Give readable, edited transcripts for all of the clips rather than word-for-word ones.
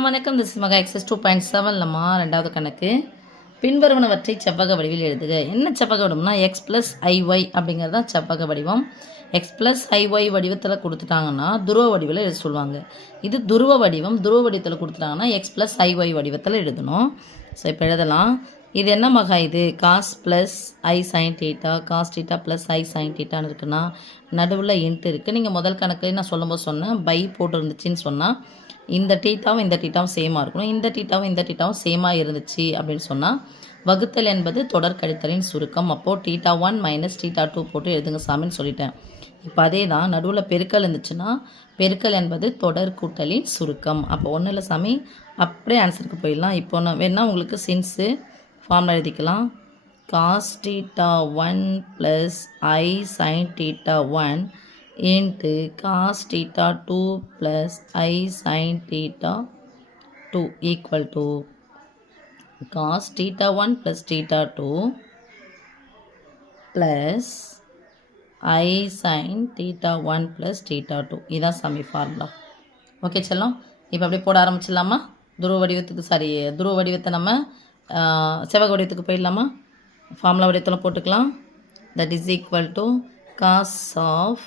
வணக்கம். திஸ் மகா எக்ஸஸ் 2.7லம்மா ரெண்டாவது கணக்கு. பின்வருவனவற்றை செவ்வக வடிவில் எழுதுக. என்ன செவ்வக வடிவம்னா எக்ஸ் ப்ளஸ் ஐஒய் அப்படிங்கிறது தான் செவ்வக வடிவம். எக்ஸ் ப்ளஸ் ஐஒய் வடிவத்தில் கொடுத்துட்டாங்கன்னா துருவ வடிவில் எழுத சொல்லுவாங்க. இது துருவ வடிவம். துருவ வடிவத்தில் கொடுத்துட்டாங்கன்னா எக்ஸ் ப்ளஸ் ஐஒய் வடிவத்தில் எழுதணும். ஸோ இப்போ எழுதலாம். இது என்ன மகா? இது cos plus i sine theta, cos theta plus i sine டீட்டான்னு இருக்குன்னா நடுவில் இன்ட்டு இருக்குது. நீங்கள் முதல் கணக்கு நான் சொல்லும்போது சொன்னேன் பை போட்டு இருந்துச்சுன்னு சொன்னால் இந்த டீட்டாவும் இந்த டீட்டாவும் சேமாக இருக்கணும். இந்த டீட்டாவும் இந்த டீட்டாவும் சேமாக இருந்துச்சு அப்படின்னு சொன்னால் வகுத்தல் என்பது தொடர் கழித்தலின் சுருக்கம். அப்போது டீட்டா 1 மைனஸ் டீட்டா 2 போட்டு எழுதுங்க சாமின்னு சொல்லிட்டேன். இப்போ அதே தான் நடுவில் பெருக்கல் இருந்துச்சுன்னா பெருக்கல் என்பது தொடர் கூட்டலின் சுருக்கம். அப்போ ஒன்றும் இல்லை சாமி, அப்படியே ஆன்சருக்கு போயிடலாம். இப்போ நான் வேணால் உங்களுக்கு சின்ஸு ஃபார்முலா எழுதிக்கலாம். Cos theta 1 plus i sine theta 1 into cos theta 2 plus I sin theta 2 equal to cos theta 1 plus theta 2 plus I sin theta 1 plus theta 2. இதான் சாமி ஃபார்முலா. ஓகே செல்லம், இப்போ அப்படியே போட ஆரம்பிச்சிடலாமா? துருவ வடிவத்தை நம்ம செவ்வக வடிவத்துக்கு போயிடலாமா? ஃபார்முலா வடிவத்தில் போட்டுக்கலாம். That is equal to cos of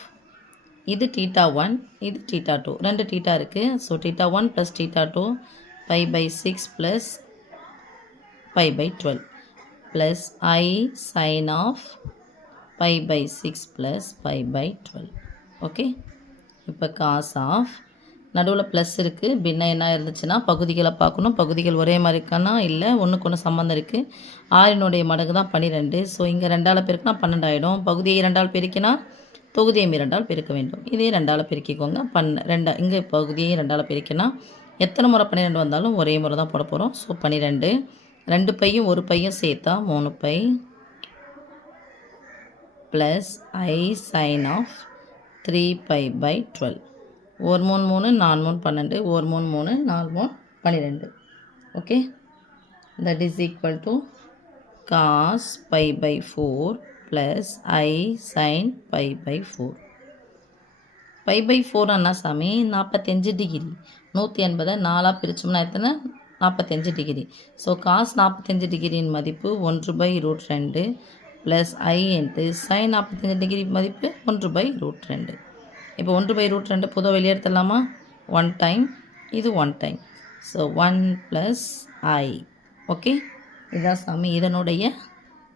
இது டீட்டா 1, இது டீட்டா 2, ரெண்டு டீட்டா இருக்குது. So theta 1 plus theta 2 pi by 6 plus pi by 12 plus i sine of pi by 6 plus pi by 12. Okay, இப்போ காஸ் ஆஃப் நடுவில் plus இருக்குது. பின்ன என்ன இருந்துச்சுன்னா பகுதிகளை பார்க்கணும். பகுதிகள் ஒரே மாதிரி இருக்கானா இல்லை ஒன்றுக்கு ஒன்று சம்மந்தம் இருக்குது. 6னுடைய மடங்கு தான் 12. ஸோ இங்கே 2ஆல் பெருக்கினா 12 ஆகிடும். பகுதியை 2ஆல் பெருக்கினா தொகுதியை 2ஆல் பெருக்க வேண்டும். இதே 2ஆல் பெருக்கிக்கோங்க. இங்கே பகுதியை 2ஆல் பெருக்கினா எத்தனை முறை 12 வந்தாலும் ஒரே முறை தான் போட போகிறோம். ஸோ 12 2 பையும் ஒரு பையும் சேர்த்தா 3 pi plus i sine of 3 pi by 12. 1 3 3 4 3 12, 1 3 3 4 3 12. Okay, that is equal to cos pi by 4 plus i sine pi by 4. Pi by 4 அண்ணா சாமி 45 டிகிரி. 180 4ஆக பிரித்தோம்னா எத்தனை? 45 டிகிரி. ஸோ காஸ் 45 டிகிரியின் மதிப்பு 1/√2 ப்ளஸ் ஐ இன்ட்டு சைன் 45 டிகிரி மதிப்பு 1/√2. இப்போ 1/√2 பொதுவாக வெளியே எடுத்துடலாமா? 1 டைம், இது 1 time. So 1 plus ஐ. Okay, இதுதான் சாமி இதனுடைய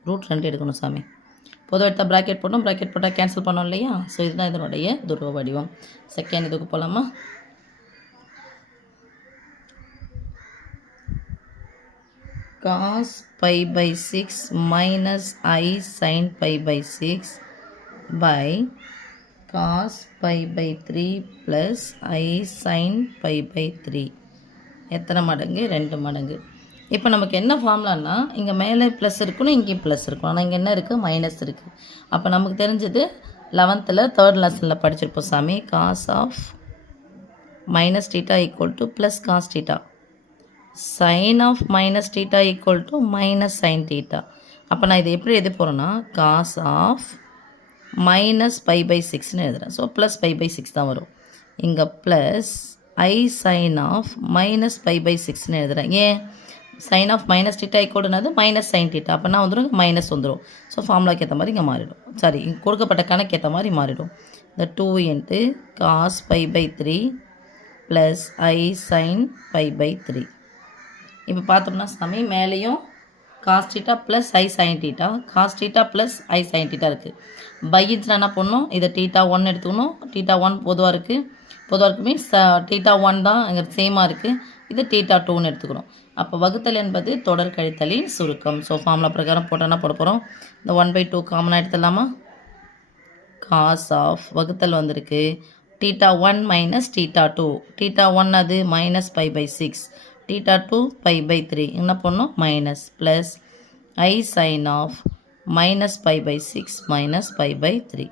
√2 எடுக்கணும் சாமி. பொதுவாக எடுத்தால் ப்ராக்கெட் போட்டோம், ப்ராக்கெட் போட்டால் கேன்சல் பண்ணோம் இல்லையா? ஸோ இதுதான் இதனுடைய துருவ வடிவம். செகண்ட் இதுக்கு போகலாமா? Cos pi by 6 minus i sine pi by 6 by cos pi by 3 plus i sine pi by 3. எத்தனை மடங்கு? 2 மடங்கு. இப்போ நமக்கு என்ன ஃபார்முலான்னா இங்கே மேலே ப்ளஸ் இருக்கணும், இங்கேயும் ப்ளஸ் இருக்கணும். ஆனால் இங்கே என்ன இருக்குது? மைனஸ் இருக்குது. அப்போ நமக்கு தெரிஞ்சது 11th 3rd லெசனில் படிச்சிருப்போம் சாமி. Cos of minus theta equal to plus cos theta, sine of minus theta equal to minus sine theta. அப்போ நான் இதை எப்படி எழுத போகிறேன்னா cos of minus pi by 6ன்னு எழுதுகிறேன். ஸோ ப்ளஸ் பை பை 6 தான் வரும். இங்கே plus i sine of minus pi by 6ன்னு எழுதுகிறேன். ஏன்? சைன் ஆஃப் மைனஸ் டீட்டா ஈக்குவல்னது மைனஸ் சைன் டீட்டா. அப்போனா வந்துடும் மைனஸ் வந்துடும். ஸோ ஃபார்முலாக்கு ஏற்ற மாதிரி இங்கே மாறிடும். சாரி, இங்கே கொடுக்கப்பட்ட கணக்கு ஏற்ற மாதிரி மாறிடும். இந்த 2 into cos pi by 3 plus i sine pi by 3. இப்போ பார்த்தோம்னா சாமி மேலேயும் cos theta plus i sine theta, cos theta plus i sine theta இருக்குது. பையின்ஸ்னா என்ன பண்ணணும்? இதை டீட்டா 1 எடுத்துக்கணும். டீட்டா 1 பொதுவாக இருக்குது மீன்ஸ் டீட்டா 1 தான் இங்கே சேமாக இருக்குது. இது டீட்டா 2ன்னு எடுத்துக்கணும். அப்போ வகுத்தல் என்பது தொடர் கழித்தலின் சுருக்கம். ஸோ ஃபார்முலா பிரகாரம் போட்டோன்னா போட போகிறோம். இந்த 1/2 காமனாக எடுத்துடலாமா? காஸ் ஆஃப் வகுத்தல் வந்திருக்கு டீட்டா 1 மைனஸ் டீட்டா 2. டீட்டா 1 அது minus pi by 6, theta 2 pi by 3. என்ன பண்ணணும்? Minus plus i sine of minus pi by 6 minus pi by 3.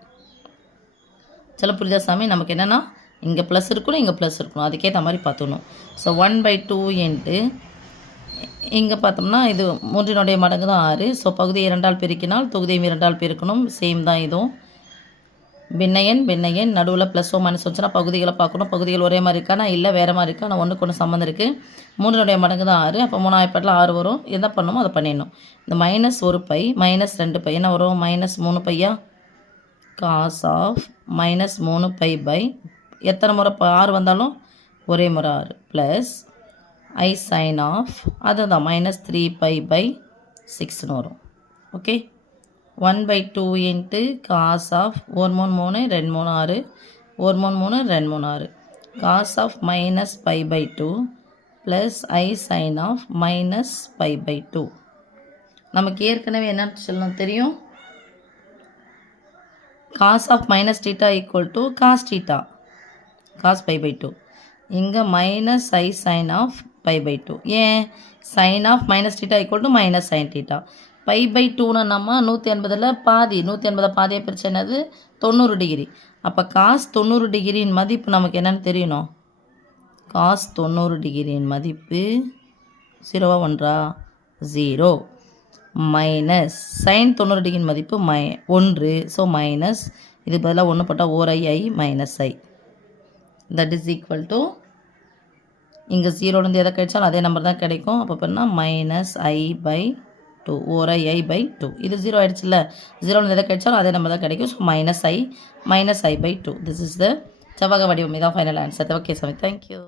சில புரியுதா சாமி? நமக்கு என்னென்னா இங்கே ப்ளஸ் இருக்கணும், இங்கே ப்ளஸ் இருக்கணும். அதுக்கேற்ற மாதிரி பார்த்துக்கணும். ஸோ 1/2 இன்ட்டு இங்கே பார்த்தோம்னா இது 3னுடைய மடங்கு தான் 6. ஸோ பகுதியை 2ஆல் பெருக்கினால் தொகுதியை 2ஆல் பெருக்கணும். சேம் தான் இதுவும். பின்ன எண் நடுவில் ப்ளஸ்ஸோ மைனஸ் வச்சுன்னா பகுதிகளை பார்க்கணும். பகுதிகள் ஒரே மாதிரி இருக்கா? நான் இல்லை, வேறு மாதிரி இருக்கா? நான் ஒன்றுக்கு ஒன்று சம்மந்தம் இருக்குது. 3 மடங்கு தான் 6. அப்போ 3 ஆயிரப்பாட்டில் 6 வரும். என்ன பண்ணணுமோ அதை பண்ணிடணும். இந்த மைனஸ் 1 பை மைனஸ் 2 பை என்ன வரும்? மைனஸ் 3 பையா? Cos of minus 3 pi by எத்தனை முறை 6 வந்தாலும் ஒரே முறை 6 ப்ளஸ் ஐ சைன் ஆஃப் அதுதான் மைனஸ் 3 பை பை 6ன்னு வரும். Okay, 1/2 into cos of 1 3 3 2 3 6 1 3 3 2 3 6 cos of minus pi by 2 plus i sine of minus pi by 2. நமக்கு ஏற்கனவே என்ன சொல்லணும் தெரியும்? Cos of minus theta equal to cos theta, cos pi by 2. இங்கே minus i sine of pi by 2. ஏன்? Sine of minus theta equal to minus sine theta. Pi by 2னா நம்ம 180 பாதி, 180 பாதியை பிரிச்சு என்னது? 90 டிகிரி. அப்போ காஸ் 90 டிகிரியின் மதிப்பு நமக்கு என்னென்னு தெரியணும். காஸ் 90 டிகிரியின் மதிப்பு 0வா 1? 0 மைனஸ் சைன் 90 டிகிரியின் மதிப்பு 1. ஸோ மைனஸ் இது பதிலாக 1 போட்டால் or i minus i that is equal to இங்கே 0லேருந்து எதை கழிச்சாலும் அதே நம்பர் தான் கிடைக்கும். அப்போ பண்ணால் minus i pi 2 or i pi 2. இது 0 ஆகிடுச்சுல்ல, 0லேருந்து எதை கழிச்சாலும் அதே நம்பர் தான் கிடைக்கும். So minus i pi 2. This is the செவ்வக வடிவம். இதான் ஃபைனல் ஆன்சர். ஓகே சாமி, தேங்க்யூ.